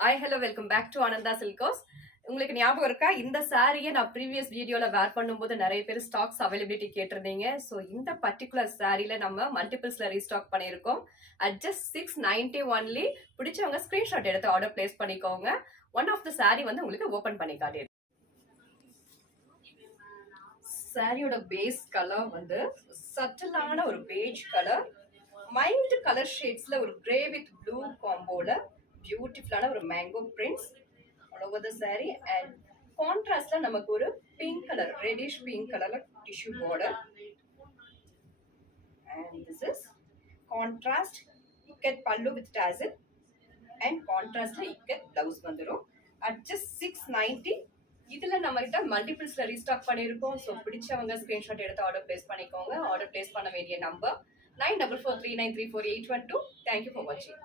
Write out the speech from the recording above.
Hi hello welcome back to Ananda சில்கோஸ். உங்களுக்கு ஞாபகம் இருக்கா, இந்த சாரியை நான் ப்ரீவியஸ் வீடியோல வேர் பண்ணும்போது நிறைய பேர் ஸ்டாக்ஸ் அவைலபிலிட்டி கேட்டிருந்தீங்க. ஸோ இந்த பர்டிகுலர் சாரியில நம்ம மல்டிபிள்ஸ்ல ரீஸ்டாக் பண்ணியிருக்கோம். At just 690 only. பிடிச்சவங்க ஸ்கிரீன்ஷாட் எடுத்து ஆர்டர் பிளேஸ் பண்ணிக்கோங்க. ஒன் ஆஃப் த சாரி வந்து உங்களுக்கு ஓபன் பண்ணி காட்டிடுறேன். சாரியோட பேஸ் கலர் வந்து சட்டிலான ஒரு பேஜ் கலர், மைல்டு கலர் ஷேட்ஸ்ல ஒரு கிரே வித் ப்ளூ காம்போல பியூட்டிஃபுல்லான ஒரு mango prints all over the saree, and கான்ட்ராஸ்ட்ல நமக்கு ஒரு பிங்க் கலர், ரெடிஷ் பிங்க் கலர்ல tissue border, and this is contrast ikat pallu with tassel and contrastல ikat blouse வந்துரும். at just 690. இதுல நம்ம கிட்ட மல்டிபிள்ஸ்ல ரீஸ்டாக் பண்ணிருக்கோம். சோ பிடிச்சவங்க ஸ்கிரீன்ஷாட் எடுத்து ஆர்டர் பிளேஸ் பண்ணிக்கோங்க. ஆர்டர் பிளேஸ் பண்ண வேண்டிய number 9443934812. Thank you for watching.